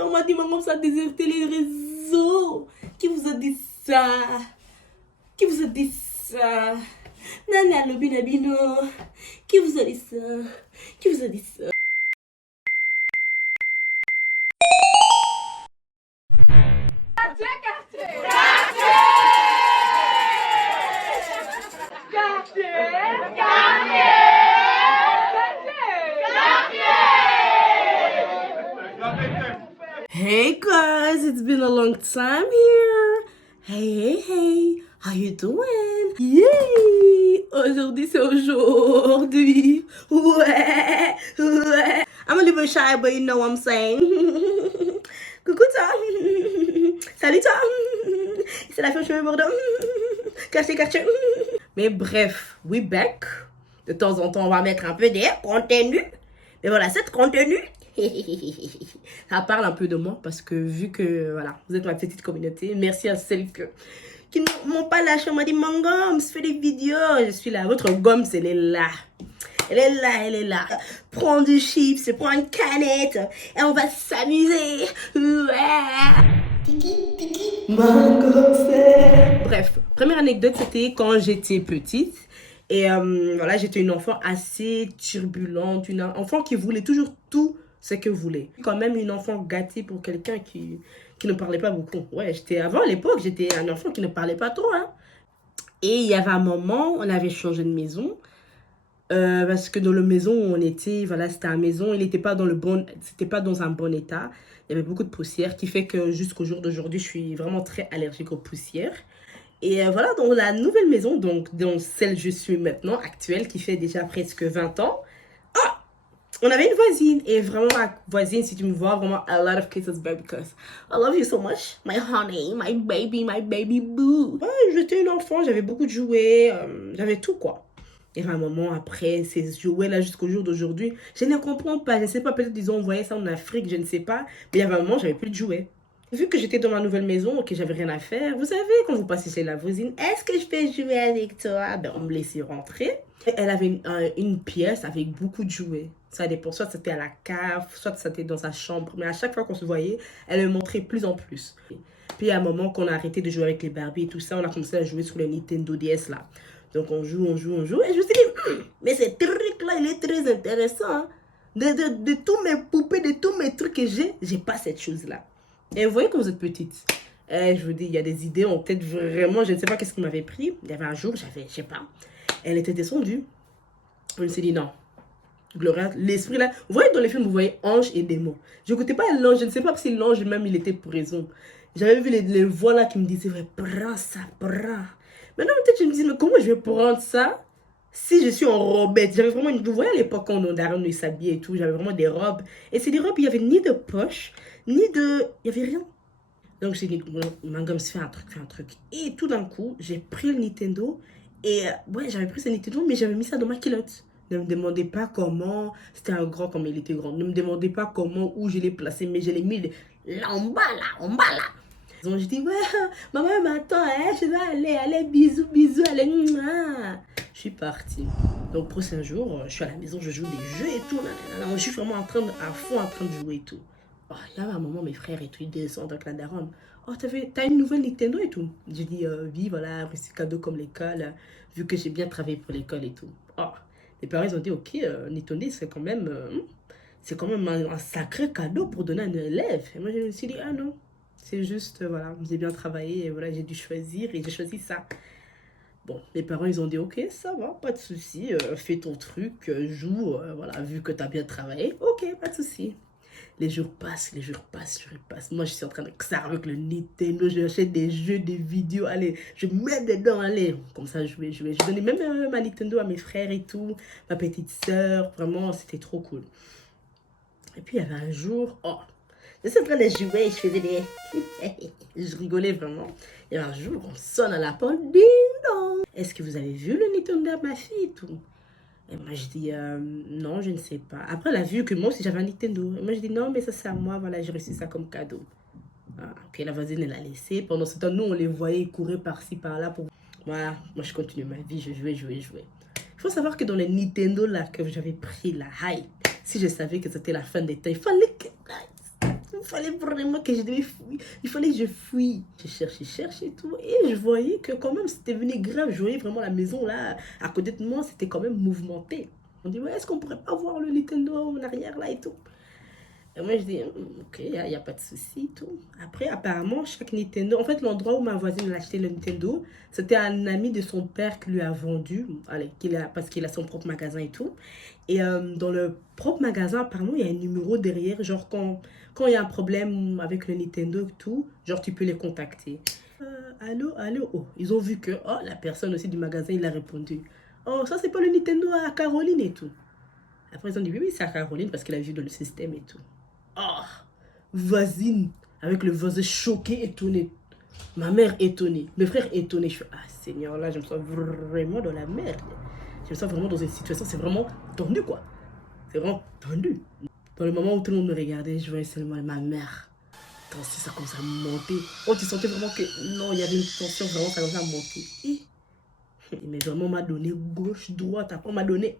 On m'a dit, maman, ça a déserté les réseaux. Qui vous a dit ça? Qui vous a dit ça? Nana Lobinabino. Qui vous a dit ça? Qui vous a dit ça? Hey guys, it's been a long time here. Hey, how you doing? Yay! Aujourd'hui c'est aujourd'hui. Ouais. I'm a little shy, but you know what I'm saying. Coucou toi. Salut toi. C'est la fin chemin Bordeaux. Caché. Mais bref, we back. De temps en temps, on va mettre un peu de contenu. Mais voilà, cette contenu, ça parle un peu de moi parce que vu que voilà, vous êtes ma petite communauté, merci à celles qui ne m'ont pas lâché. On m'a dit, mon gomme, fais des vidéos. Je suis là. Votre gomme, elle est là. Elle est là. Prends du chips, prends une canette et on va s'amuser. Ouais. Bref, première anecdote, c'était quand j'étais petite. Et voilà, j'étais une enfant assez turbulente, une enfant qui voulait toujours tout ce qu'elle voulait. Quand même une enfant gâtée pour quelqu'un qui ne parlait pas beaucoup. Ouais, avant, à l'époque, j'étais un enfant qui ne parlait pas trop. Hein. Et il y avait un moment, on avait changé de maison. Parce que dans la maison où on était, voilà, c'était une maison, il n'était pas dans c'était pas dans un bon état. Il y avait beaucoup de poussière, qui fait que jusqu'au jour d'aujourd'hui, je suis vraiment très allergique aux poussières. Et voilà, dans la nouvelle maison, donc dans celle que je suis maintenant, actuelle, qui fait déjà presque 20 ans, on avait une voisine. Et vraiment, ma voisine, si tu me vois, vraiment, a lot of kisses, baby, because I love you so much. My honey, my baby boo. Ouais, j'étais une enfant, j'avais beaucoup de jouets, j'avais tout, quoi. Et à un moment, après, ces jouets-là, jusqu'au jour d'aujourd'hui, je ne comprends pas. Je ne sais pas, peut-être ils ont envoyé ça en Afrique, je ne sais pas. Mais il y avait un moment, j'avais plus de jouets. Vu que j'étais dans ma nouvelle maison, que j'avais rien à faire, vous savez, quand vous passez chez la voisine, est-ce que je peux jouer avec toi? Ben, on me laissait rentrer. Elle avait une pièce avec beaucoup de jouets. Ça dépend, soit c'était à la cave, soit c'était dans sa chambre. Mais à chaque fois qu'on se voyait, elle me montrait plus en plus. Puis à un moment qu'on a arrêté de jouer avec les Barbie et tout ça, on a commencé à jouer sur le Nintendo DS là. Donc on joue. Et je me suis dit, mais ce truc-là, il est très intéressant. Hein. De tous mes poupées, de tous mes trucs que j'ai pas cette chose-là. Et vous voyez quand vous êtes petite. Je vous dis, il y a des idées en tête vraiment, je ne sais pas qu'est-ce qui m'avait pris. Il y avait un jour, je sais pas, elle était descendue. Je me suis dit, non. Gloria, l'esprit là. Vous voyez dans les films, vous voyez ange et démon. Je n'écoutais pas l'ange, je ne sais pas si l'ange même, il était pour raison. J'avais vu les voix là qui me disaient, ouais, prends ça, prends. Maintenant, peut-être, je me dis, mais comment je vais prendre ça si je suis enrobée? J'avais vraiment une... Vous voyez à l'époque, quand on s'habillait et tout, j'avais vraiment des robes. Et c'est des robes, il n'y avait ni de poche, ni de... Il n'y avait rien. Donc, j'ai dit, Mangum, fais un truc. Et tout d'un coup, j'ai pris le Nintendo. Et ouais, j'avais pris ce Nintendo, mais j'avais mis ça dans ma culotte. Ne me demandez pas comment. C'était un grand comme il était grand. Ne me demandez pas comment, où je l'ai placé, mais je l'ai mis là en bas, là. Donc, je dis, ouais, maman m'attend, hein, je dois aller, bisous, allez, je suis partie. Donc, prochain jour, je suis à la maison, je joue des jeux et tout. Je suis vraiment à fond en train de jouer et tout. Oh, il y a un moment, mes frères et tout, ils descendent avec la daronne. Oh, t'as une nouvelle Nintendo et tout. J'ai dit, oui, voilà, c'est cadeau comme l'école, vu que j'ai bien travaillé pour l'école et tout. Oh, les parents, ils ont dit, ok, Nintendo, c'est quand même un sacré cadeau pour donner à un élève. Et moi, je me suis dit, ah non, c'est juste, voilà, j'ai bien travaillé et voilà, j'ai dû choisir et j'ai choisi ça. Bon, les parents, ils ont dit, ok, ça va, pas de souci, fais ton truc, joue, voilà, vu que t'as bien travaillé, ok, pas de souci. Les jours passent. Moi, je suis en train de ça avec le Nintendo. J'achète des jeux, des vidéos. Allez, je mets dedans, allez. Comme ça, je vais. Je donnais même ma Nintendo à mes frères et tout. Ma petite soeur. Vraiment, c'était trop cool. Et puis, il y avait un jour... Oh, je suis en train de jouer. Je faisais des... je rigolais vraiment. Il y avait un jour, on sonne à la porte. Ding dong. Est-ce que vous avez vu le Nintendo de ma fille et tout? Et moi, je dis, non, je ne sais pas. Après, elle a vu que moi aussi, j'avais un Nintendo. Et moi, je dis, non, mais ça, c'est à moi. Voilà, j'ai reçu ça comme cadeau. Ah, puis la voisine, elle l'a laissé. Pendant ce temps, nous, on les voyait courir par-ci, par-là. Voilà, moi, je continue ma vie. Je jouais. Il faut savoir que dans les Nintendo, là, que j'avais pris la hype, si je savais que c'était la fin des temps, il fallait vraiment que je devais fouiller. Il fallait que je fouille. Je cherchais et tout. Et je voyais que quand même, c'était venu grave. Je voyais vraiment la maison là, à côté de moi, c'était quand même mouvementé. On dit, ouais, est-ce qu'on pourrait pas voir le Nintendo en arrière là et tout? Et moi, je dis, ok, il n'y a pas de souci, tout. Après, apparemment, chaque Nintendo, en fait, l'endroit où ma voisine a acheté le Nintendo, c'était un ami de son père qui lui a vendu, allez, parce qu'il a son propre magasin et tout. Et dans le propre magasin, apparemment, il y a un numéro derrière, genre quand il y a un problème avec le Nintendo et tout, genre tu peux les contacter. Allô, allô, oh, ils ont vu que, oh, la personne aussi du magasin, il a répondu. Oh, ça, c'est pas le Nintendo à Caroline et tout. Après, ils ont dit, oui, oui, c'est à Caroline parce qu'elle a vu dans le système et tout. Oh, voisine, avec le voisin choqué, étonné. Ma mère étonnée, mes frères étonnés. Je fais, ah Seigneur, là, je me sens vraiment dans la merde. Je me sens vraiment dans une situation, c'est vraiment tendu, quoi. C'est vraiment tendu. Dans le moment où tout le monde me regardait, je voyais seulement ma mère. Attention, ça commence à monter. Oh, tu sentais vraiment que, non, il y avait une tension, vraiment, ça commençait à monter. Mais vraiment, on m'a donné gauche, droite, après, on m'a donné...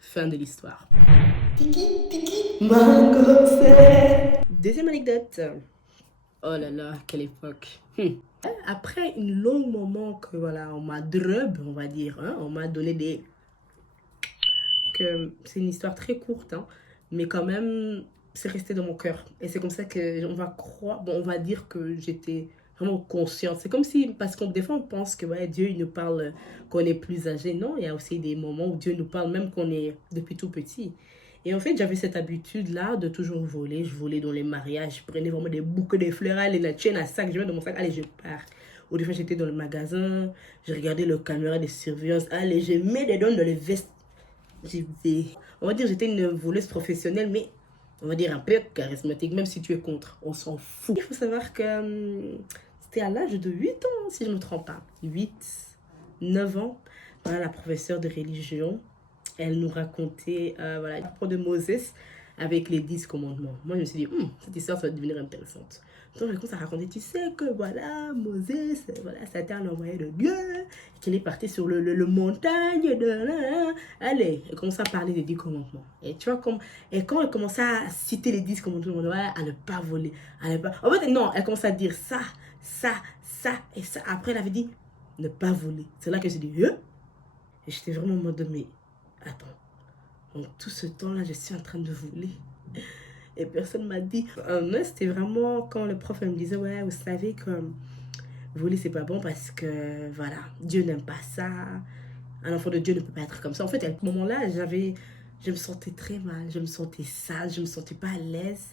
Fin de l'histoire. Deuxième anecdote. Oh là là, quelle époque. Après une longue moment que voilà, on m'a drub, on va dire, hein, on m'a donné des... que c'est une histoire très courte, hein, mais quand même, c'est resté dans mon cœur. Et c'est comme ça que on va croire, bon, on va dire que j'étais vraiment consciente. C'est comme si, parce que des fois on pense que ouais, Dieu il nous parle qu'on est plus âgé. Non, il y a aussi des moments où Dieu nous parle même qu'on est depuis tout petit. Et en fait, j'avais cette habitude-là de toujours voler. Je volais dans les mariages. Je prenais vraiment des bouquets de fleurs, allez, la chaîne à sac, je mets dans mon sac, allez, je pars. Ou des fois, j'étais dans le magasin, je regardais le caméra de surveillance, allez, je mets des dons dans les vestes. On va dire j'étais une voleuse professionnelle, mais on va dire un peu charismatique, même si tu es contre, on s'en fout. Il faut savoir que c'était à l'âge de 8 ans, si je ne me trompe pas. 8, 9 ans, voilà, la professeure de religion, elle nous racontait voilà, la propos de Moses avec les 10 commandements. Moi, je me suis dit, cette histoire ça va devenir intéressante. Donc, elle commence à raconter, tu sais que voilà, Moses, voilà, c'était un envoyé de Dieu, qu'il est parti sur le montagne de... Allez, elle commence à parler des 10 commandements. Et tu vois, et quand elle commence à citer les 10 commandements, ouais, à ne pas voler, à ne pas... En fait, non, elle commence à dire ça, et ça. Après, elle avait dit, ne pas voler. C'est là que j'ai dit, et j'étais vraiment en mode, mais attends, donc tout ce temps-là, je suis en train de voler. Et personne m'a dit. C'était vraiment quand le prof me disait, ouais, vous savez que voler, c'est pas bon parce que, voilà, Dieu n'aime pas ça. Un enfant de Dieu ne peut pas être comme ça. En fait, à ce moment-là, je me sentais très mal. Je me sentais sale, je me sentais pas à l'aise.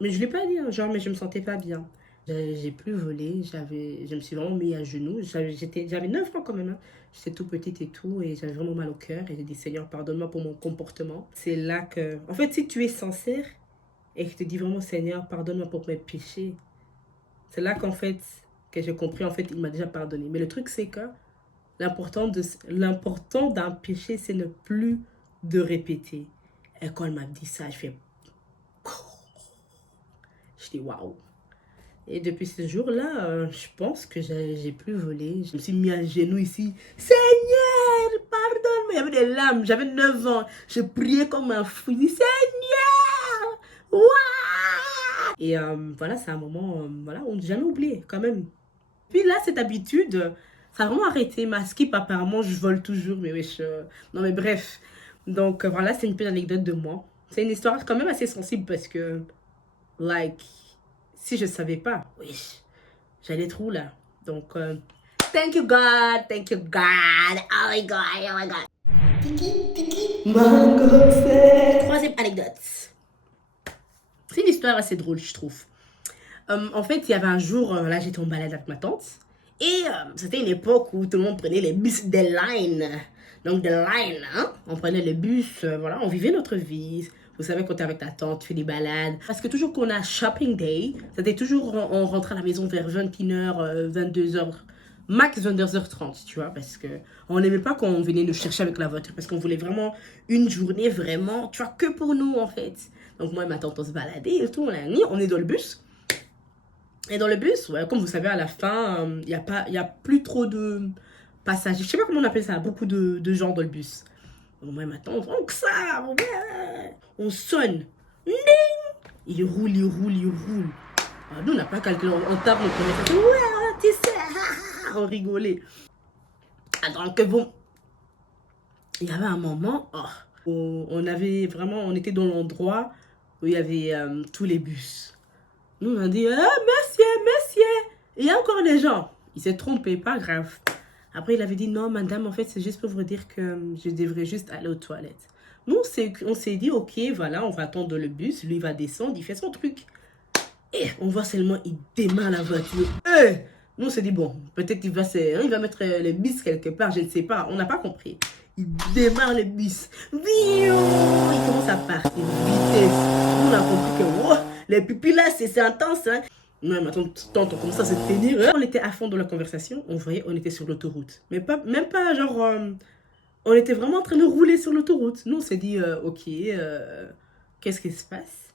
Mais je l'ai pas dit, hein, genre, mais je me sentais pas bien. J'ai plus volé, je me suis vraiment mis à genoux. J'avais 9 ans quand même, hein. J'étais tout petite et tout, et j'avais vraiment mal au cœur. Et j'ai dit, Seigneur, pardonne-moi pour mon comportement. C'est là que... En fait, si tu es sincère et que tu te dis vraiment, Seigneur, pardonne-moi pour mes péchés, c'est là qu'en fait, que j'ai compris, en fait, il m'a déjà pardonné. Mais le truc, c'est que l'important d'un péché, c'est ne plus de répéter. Et quand elle m'a dit ça, je dis, waouh. Et depuis ce jour-là, je pense que j'ai plus volé. Je me suis mis à genoux ici. Seigneur, pardonne-moi. Il y avait des larmes. J'avais 9 ans. Je priais comme un fou. Je dis, Seigneur, waouh. Et voilà, c'est un moment, voilà, on n'a jamais oublié quand même. Puis là, cette habitude, ça a vraiment arrêté. Ma skip, apparemment, je vole toujours. Mais wesh, non mais bref. Donc voilà, c'est une petite anecdote de moi. C'est une histoire quand même assez sensible parce que, like... Si je ne savais pas, oui, j'allais être où là? Donc, thank you God, thank you God, oh my God, oh my God. Troisième anecdote. C'est une histoire assez drôle, je trouve. En fait, il y avait un jour, là j'étais en balade avec ma tante, et c'était une époque où tout le monde prenait les bus des Line. Donc, des Line, hein? On prenait les bus, voilà, on vivait notre vie. Vous savez, quand t'es avec ta tante, tu fais des balades. Parce que toujours qu'on a shopping day, c'était toujours, on rentrait à la maison vers 21h, 22h, max 22h30, tu vois, parce que on n'aimait pas quand on venait nous chercher avec la voiture, parce qu'on voulait vraiment une journée, vraiment, tu vois, que pour nous, en fait. Donc, moi et ma tante, on se baladait et tout, on est dans le bus. Et dans le bus, ouais, comme vous savez, à la fin, il y a plus trop de passagers. Je sais pas comment on appelle ça, beaucoup de gens dans le bus. Donc, moi et ma tante, on sonne. Il roule, il roule, il roule. Ah, nous, on n'a pas calculé, on tape notre conversation. Ouais, tu sais, on rigolait. Ah, donc bon, il y avait un moment, on avait vraiment, on était dans l'endroit où il y avait tous les bus. Nous, on a dit, monsieur, il y a encore des gens. Il s'est trompé, pas grave. Après, il avait dit, non, madame, en fait, c'est juste pour vous dire que je devrais juste aller aux toilettes. Nous, on s'est dit, ok, voilà, on va attendre le bus. Lui, il va descendre, il fait son truc. Et on voit seulement, il démarre la voiture. Nous, on s'est dit, bon, peut-être il va mettre les bus quelque part, je ne sais pas. On n'a pas compris. Il démarre le bus. Il commence à partir vitesse. Nous, on a compris que, wow, les pupilles là, c'est intense, hein. Non, mais attends, on commence à se tenir. On était à fond dans la conversation, on voyait, on était sur l'autoroute. Mais pas, même pas genre, on était vraiment en train de rouler sur l'autoroute. Nous, on s'est dit, ok, qu'est-ce qui se passe?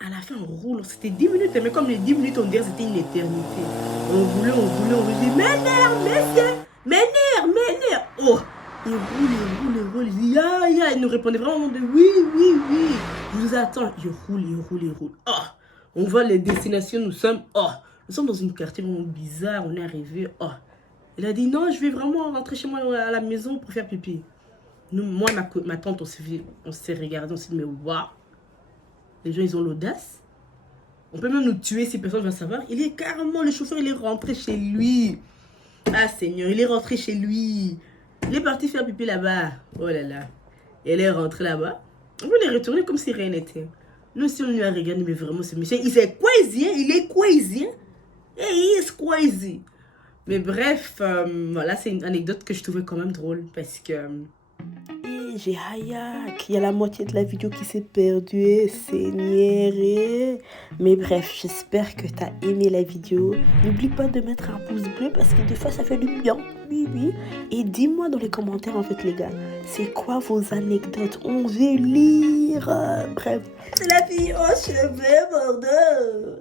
À la fin, on roule. C'était 10 minutes, mais comme les 10 minutes, on dirait que c'était une éternité. On roulait, on dit, m'énerve, monsieur, m'énerve. Oh, il roule. Il dit, ya. Il nous répondait vraiment de oui. Je vous attends. Il roule. Oh, on voit les destinations, nous sommes dans une quartier vraiment bizarre, on est arrivé, il a dit, non, je vais vraiment rentrer chez moi à la maison pour faire pipi. Nous, moi et ma tante, on s'est regardé, on s'est dit, mais waouh, les gens, ils ont l'audace. On peut même nous tuer si personne ne va savoir. Le chauffeur, il est rentré chez lui. Ah, Seigneur, il est rentré chez lui. Il est parti faire pipi là-bas. Oh là là. Il est rentré là-bas. On peut les retourner comme si rien n'était. Nous, si on lui a regardé, mais vraiment, ce monsieur, il est crazy, hein? Il est crazy, hein? Hey, he is crazy. Mais bref, voilà, c'est une anecdote que je trouvais quand même drôle parce que... j'ai hayak, il y a la moitié de la vidéo qui s'est perdue, Seigneur. Mais bref, j'espère que tu as aimé la vidéo. N'oublie pas de mettre un pouce bleu parce que des fois ça fait du bien. Oui. Et dis-moi dans les commentaires en fait les gars, c'est quoi vos anecdotes? On veut lire. Bref, c'est la fille aux cheveux bordeaux.